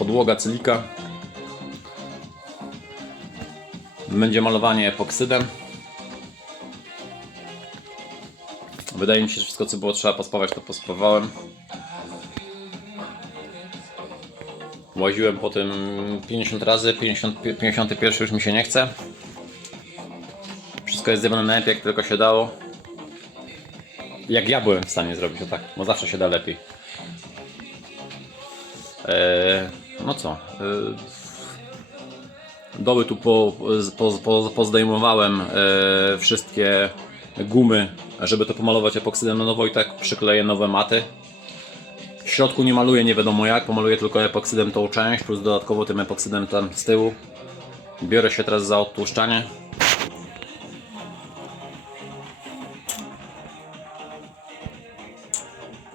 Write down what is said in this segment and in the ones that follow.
podłoga cylika. Będzie malowanie epoksydem. Wydaje mi się, że wszystko co było trzeba pospawać, to pospawałem. Łaziłem po tym 50 razy, 50, 51 już mi się nie chce. Wszystko jest zrobione najlepiej jak tylko się dało. Jak ja byłem w stanie zrobić to tak, bo zawsze się da lepiej. Eee, no co? Eee, doły tu po, po, po, pozdejmowałem eee, wszystkie gumy, żeby to pomalować epoksydem na nowo i tak przykleję nowe maty. W środku nie maluję nie wiadomo jak, pomaluję tylko epoksydem tą część, plus dodatkowo tym epoksydem tam z tyłu. Biorę się teraz za odtłuszczanie.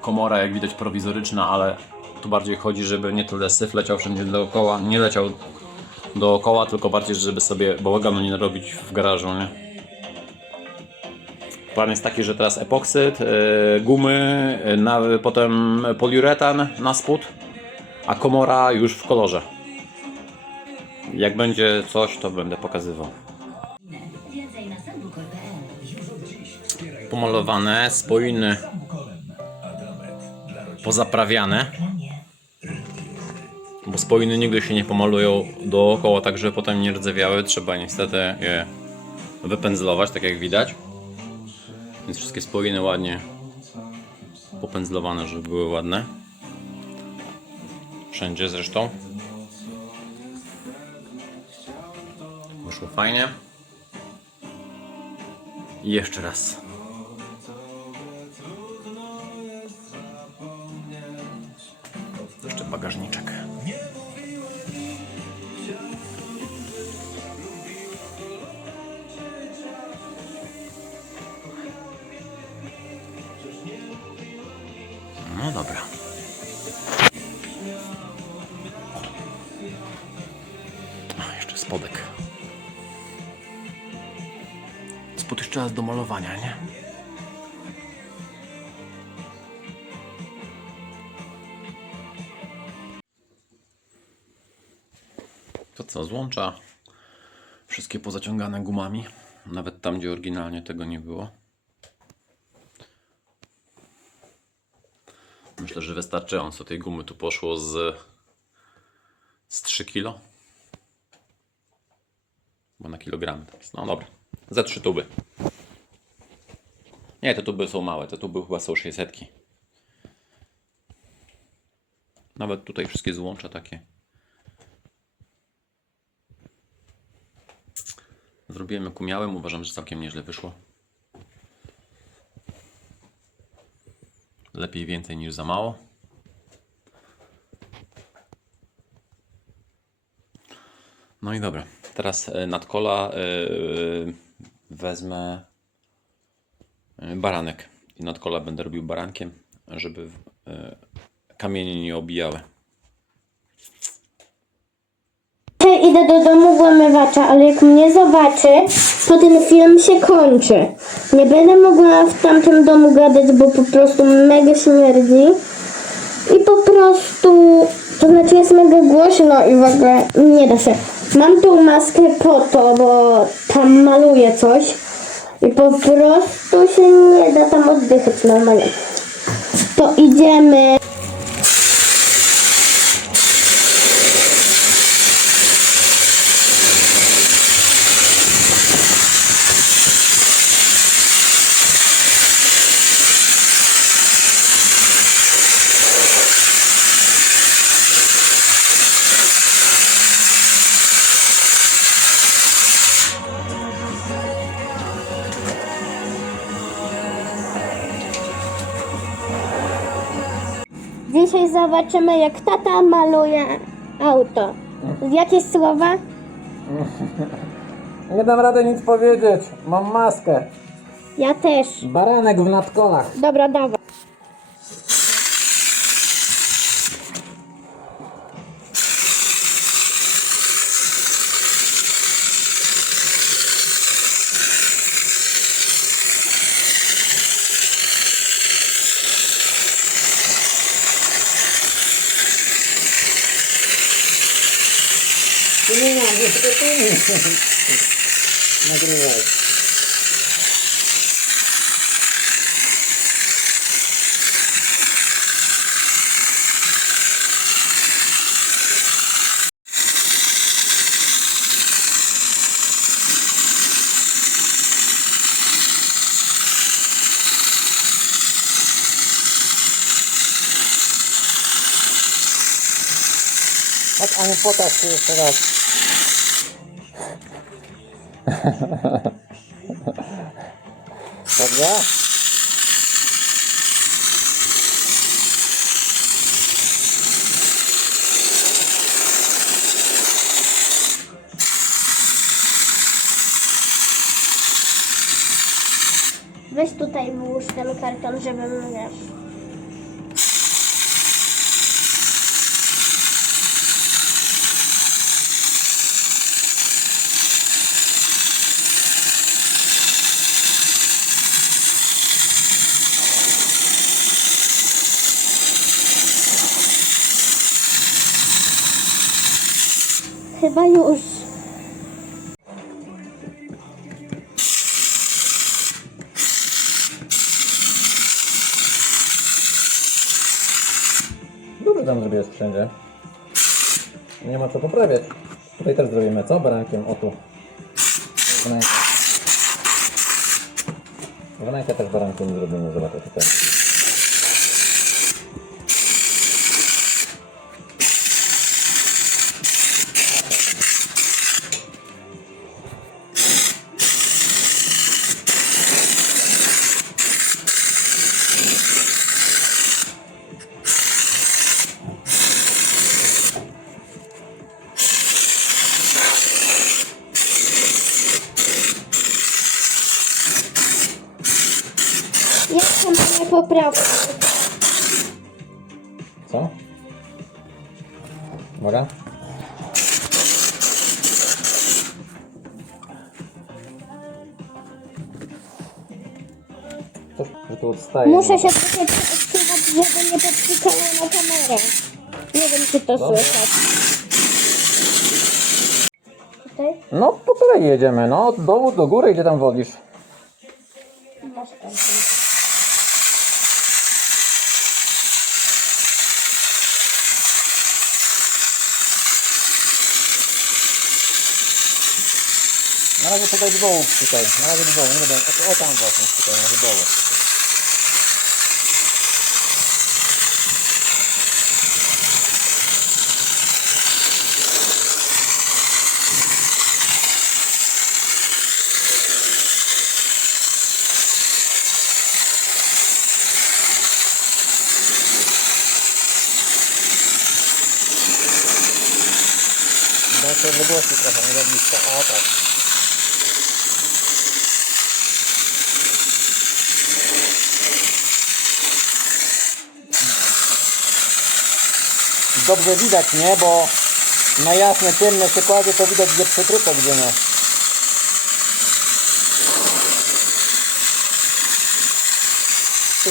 Komora jak widać prowizoryczna, ale tu bardziej chodzi, żeby nie tyle syf leciał wszędzie dookoła, nie leciał dookoła, tylko bardziej, żeby sobie bałaganu nie narobić w garażu, nie? Plan jest taki, że teraz epoksyd, yy, gumy, yy, na, potem poliuretan na spód, a komora już w kolorze. Jak będzie coś, to będę pokazywał. Pomalowane, spójne, pozaprawiane. Bo spoiny nigdy się nie pomalują dookoła, tak żeby potem nie rdzewiały. Trzeba niestety je wypędzlować, tak jak widać. Więc wszystkie spoiny ładnie popędzlowane, żeby były ładne. Wszędzie zresztą. Wyszło fajnie. I jeszcze raz. Jeszcze bagażniczek. Spód jeszcze raz do malowania, nie? To co, złącza wszystkie pozaciągane gumami, nawet tam, gdzie oryginalnie tego nie było. Myślę, że wystarczająco tej gumy tu poszło z, z 3 kg. Bo na kilogram. No dobra, za 3 tuby. Nie, te tuby są małe, te tuby chyba są 600. Nawet tutaj wszystkie złącza takie. Zrobiłem jak umiałem, uważam, że całkiem nieźle wyszło. Lepiej więcej niż za mało. No i dobra, teraz e, nadkola e, wezmę e, baranek i nadkola będę robił barankiem, żeby e, kamienie nie obijały. Idę do domu włamywacza, ale jak mnie zobaczy, to ten film się kończy. Nie będę mogła w tamtym domu gadać, bo po prostu mega śmierdzi. I po prostu, to znaczy jest mega głośno i w ogóle nie da się. Mam tą maskę po to, bo tam maluję coś. I po prostu się nie da tam oddychać normalnie. To idziemy. Zobaczymy, jak tata maluje auto. Jakieś słowa? Nie dam rady nic powiedzieć. Mam maskę. Ja też. Baranek w nadkolach. Dobra, dawaj. Nagre. At ano po, tapos sarap. Chodź Aniu, pokaż się jeszcze raz. Dobrze? Weź tutaj włóż ten karton, żebym wiesz. Chyba już. Dobrze tam zrobiłeś wszędzie. Nie ma co poprawiać. Tutaj też zrobimy, co? Barankiem, o tu. Barankę też barankiem zrobimy, zobaczę tutaj. Uwaga. Coś, że tu odstaje. Muszę się trochę przesuwać, żeby nie podpikało na kamerę. Nie wiem, czy to Dobra. słychać. Tutaj? No, po kolei jedziemy, no. Od dołu do góry, gdzie tam wolisz. Masz tam. Na razie tutaj do dołu tutaj. Na razie do dołu, nie będę. O, o tam właśnie tutaj, na razie do dołu. Daj sobie odległości trochę, nie za blisko. O tak. Dobrze widać, nie? Bo na jasne, ciemne się kładzie, to widać gdzie przytruto, gdzie nie.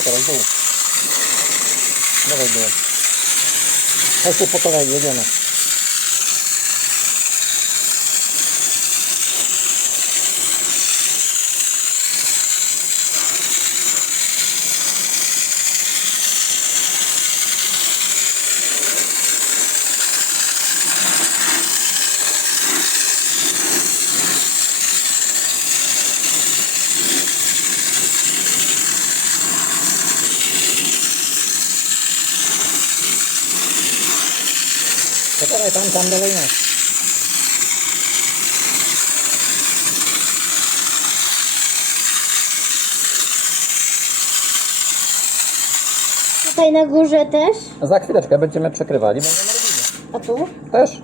Teraz dół. Dawaj dół. Chodź tu po kolei, jedziemy. Poczekaj, tam, tam dalej nie. Tutaj na górze też. Za chwileczkę będziemy przekrywali, będziemy robili. A tu? Też.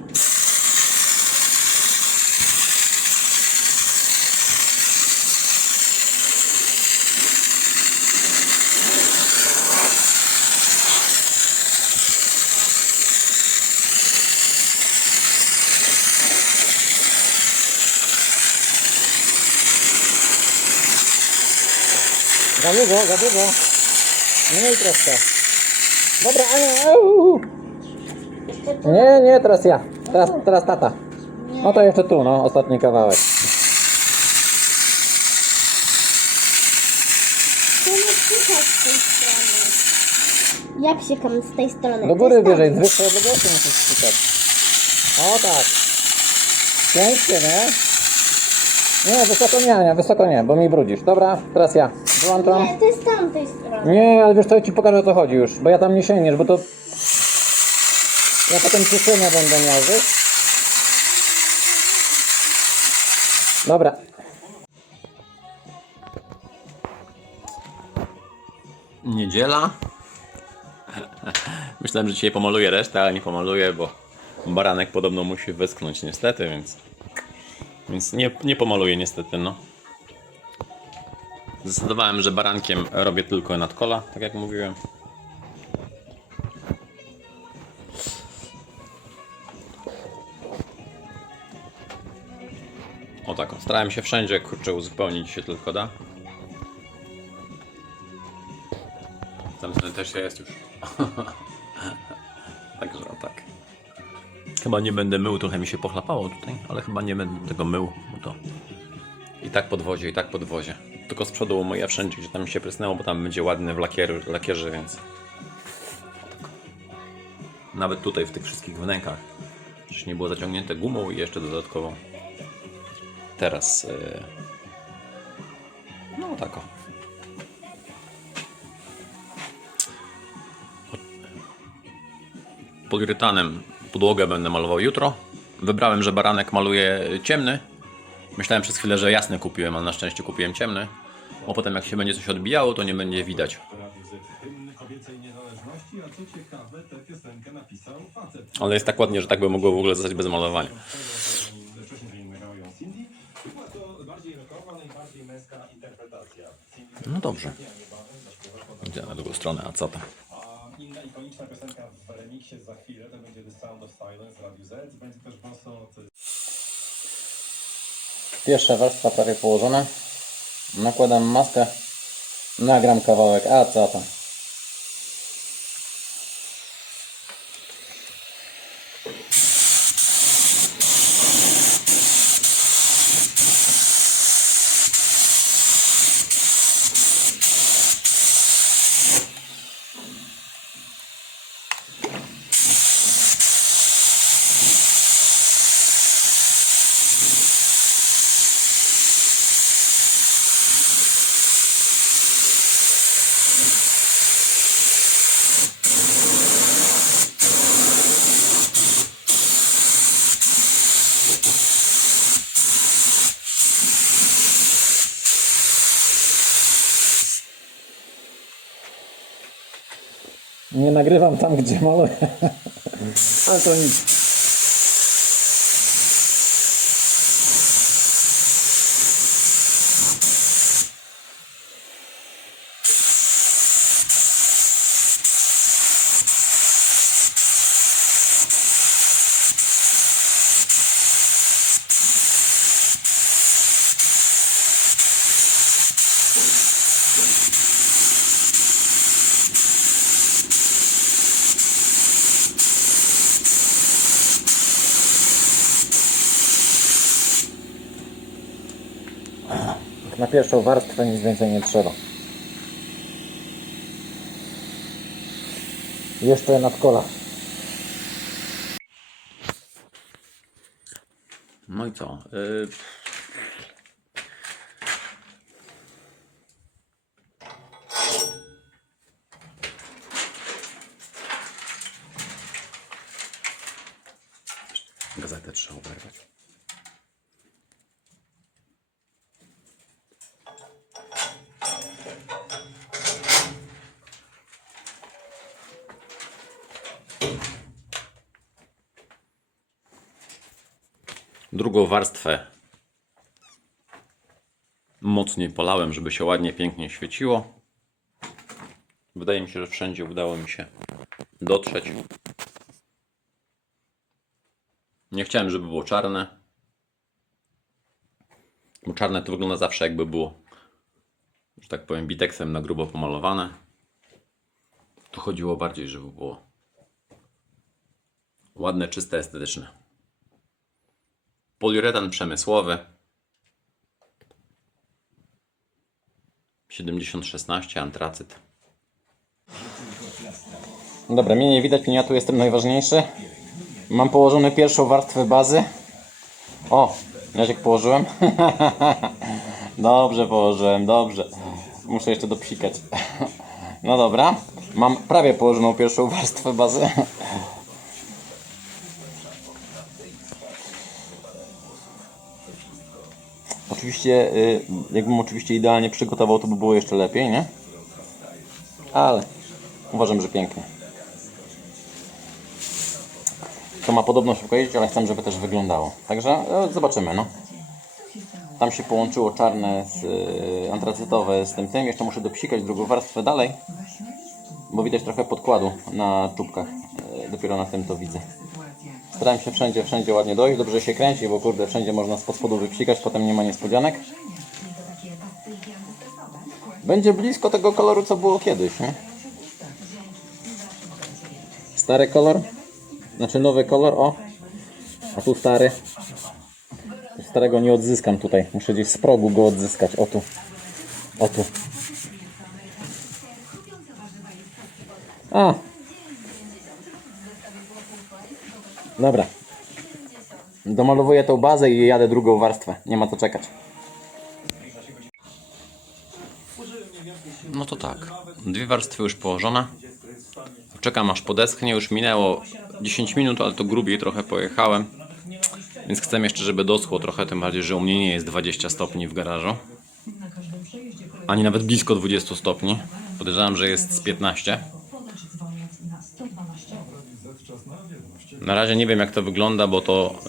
Za długo, za długo. Mniej troszkę. Dobra, Ania. Au. Nie, nie, teraz ja. Teraz, teraz tata. No to jeszcze tu, no, ostatni kawałek. To nie z tej strony. Ja psikam z tej strony. Do góry jest wyżej, z wyższej odległości musisz ściskać. O tak. Ciężkie, nie? Nie, wysoko nie, Ania, wysoko nie, bo mi brudzisz. Dobra, teraz ja. Włączam. Nie, to jest z tamtej strony. Nie, ale wiesz co, ja ci pokażę o co chodzi już, bo ja tam nie sięgniesz, bo to... Ja potem cieszenia będę miał, wiesz? Dobra. Niedziela. Myślałem, że dzisiaj pomaluję resztę, ale nie pomaluję, bo baranek podobno musi wyschnąć niestety, więc... Więc nie, nie pomaluję niestety, no. Zdecydowałem, że barankiem robię tylko nadkola, tak jak mówiłem. O tak, starałem się wszędzie, kurczę, uzupełnić się tylko da. Tamten też jest już. Także tak. Chyba nie będę mył, trochę mi się pochlapało tutaj, ale chyba nie będę tego mył, bo to i tak podwozie, i tak podwozie. Tylko z przodu myję wszędzie, gdzie tam się prysnęło, bo tam będzie ładny w lakier, lakierze, więc... Nawet tutaj w tych wszystkich wnękach. Przecież nie było zaciągnięte gumą i jeszcze dodatkowo. Teraz... Yy... No tak o. poliuretanem podłogę będę malował jutro. Wybrałem, że baranek maluje ciemny. Myślałem przez chwilę, że jasny kupiłem, ale na szczęście kupiłem ciemny. Bo potem jak się będzie coś odbijało, to nie będzie widać. Ale jest tak ładnie, że tak by mogło w ogóle zostać bez malowania. No dobrze. Idę na drugą stronę, a co tam? Inna ikoniczna piosenka w remiksie za chwilę to będzie The Sound of Silence Radio Z. Będzie też mocno Pierwsza warstwa prawie położona. Nakładam maskę. Nagram kawałek, a co tam. Nie nagrywam tam, gdzie maluję. Ale to nic. Na pierwszą warstwę nic więcej nie trzeba. Jeszcze nadkola. No i co? Yy... Drugą warstwę mocniej polałem, żeby się ładnie, pięknie świeciło. Wydaje mi się, że wszędzie udało mi się dotrzeć. Nie chciałem, żeby było czarne. Bo czarne to wygląda zawsze jakby było, że tak powiem, biteksem na grubo pomalowane. Tu chodziło bardziej, żeby było ładne, czyste, estetyczne. Poliuretan przemysłowy. 7016 antracyt. Dobra, mnie nie widać, ja tu jestem najważniejszy. Mam położoną pierwszą warstwę bazy. O, jak położyłem? dobrze położyłem, dobrze. Muszę jeszcze dopsikać. no dobra, mam prawie położoną pierwszą warstwę bazy. Oczywiście, y, jakbym oczywiście idealnie przygotował, to by było jeszcze lepiej, nie? Ale uważam, że pięknie. To ma podobno szybko jeździć, ale chcę, żeby też wyglądało. Także e, zobaczymy, no. Tam się połączyło czarne z e, antracytowe z tym tym. Jeszcze muszę dopsikać drugą warstwę dalej, bo widać trochę podkładu na czubkach. E, dopiero na tym to widzę. Starałem się wszędzie, wszędzie ładnie dojść. Dobrze się kręci, bo kurde, wszędzie można spod spodu wypsikać, potem nie ma niespodzianek. Będzie blisko tego koloru, co było kiedyś, nie? Stary kolor? Znaczy nowy kolor, o. A tu stary. Starego nie odzyskam tutaj. Muszę gdzieś z progu go odzyskać. O tu. O tu. A. Dobra. Domalowuję tą bazę i jadę drugą warstwę. Nie ma co czekać. No to tak. Dwie warstwy już położone. Czekam aż podeschnie. Już minęło 10 minut, ale to grubiej trochę pojechałem. Więc chcę jeszcze, żeby doschło trochę, tym bardziej, że u mnie nie jest 20 stopni w garażu. Ani nawet blisko 20 stopni. Podejrzewam, że jest z 15. Na razie nie wiem jak to wygląda, bo to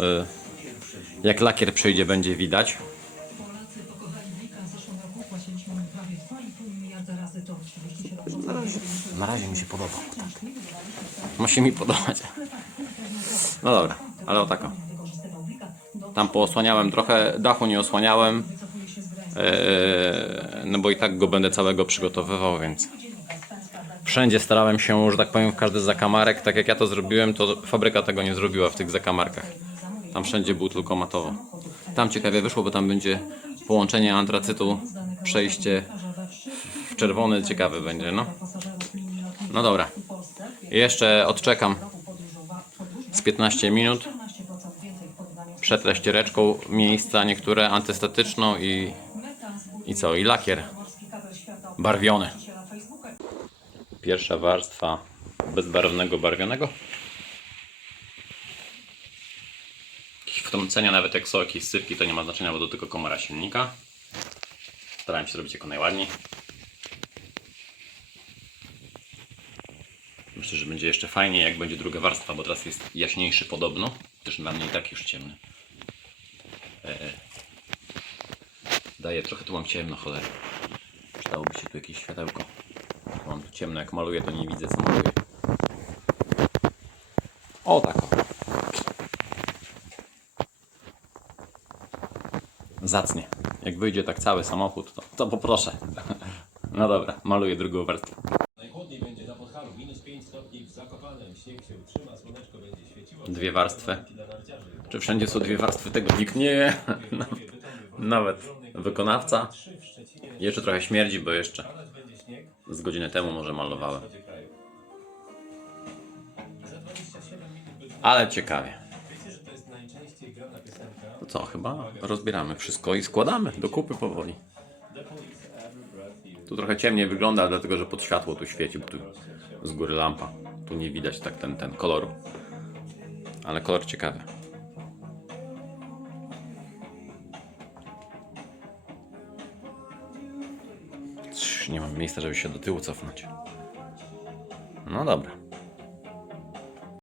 y, jak lakier przejdzie będzie widać. Polacy pokochali Blika w zeszłym roku, płaciliśmy mu prawie 2,5 miliarda razy to 47 Na razie mi się podoba. Musi mi podobać. No dobra, ale o tako. Tam poosłaniałem trochę, dachu nie osłaniałem. Eee, no bo i tak go będę całego przygotowywał, więc wszędzie starałem się, że tak powiem, w każdy zakamarek. Tak jak ja to zrobiłem, to fabryka tego nie zrobiła w tych zakamarkach. Tam wszędzie był tylko matowo. Tam ciekawie wyszło, bo tam będzie połączenie antracytu, przejście w czerwony, ciekawy będzie, no. No dobra. Jeszcze odczekam z 15 minut. Przetrę ściereczką miejsca niektóre antystatyczną i, i co? I lakier barwiony. Pierwsza warstwa bezbarwnego barwionego. Wtrącenia, nawet jak są jakieś sypki, to nie ma znaczenia, bo to tylko komora silnika. Starałem się zrobić jako najładniej. Myślę, że będzie jeszcze fajniej, jak będzie druga warstwa, bo teraz jest jaśniejszy podobno. Też dla mnie i tak już ciemny. Eee. Daje trochę, tu mam ciemno, cholera. Przydałoby się tu jakieś światełko. Mam tu ciemno, jak maluję, to nie widzę co maluję. O tak o. Zacnie. Jak wyjdzie tak cały samochód, to, to poproszę. No dobra, maluję drugą warstwę. Najchłodniej będzie na Podhalu, minus 5 stopni w Zakopanem, śnieg się utrzyma, słoneczko będzie świeciło. Dwie warstwy. Czy wszędzie są dwie warstwy, tego nikt nie wie. Nawet wykonawca. Jeszcze trochę śmierdzi, bo jeszcze z godzinę temu może malowałem. Ale ciekawie. To co, chyba rozbieramy wszystko i składamy do kupy powoli. Tu trochę ciemniej wygląda, dlatego że pod światło tu świeci, bo tu z góry lampa. Tu nie widać tak ten, ten koloru. Ale kolor ciekawy. Nie mam miejsca, żeby się do tyłu cofnąć. No dobra.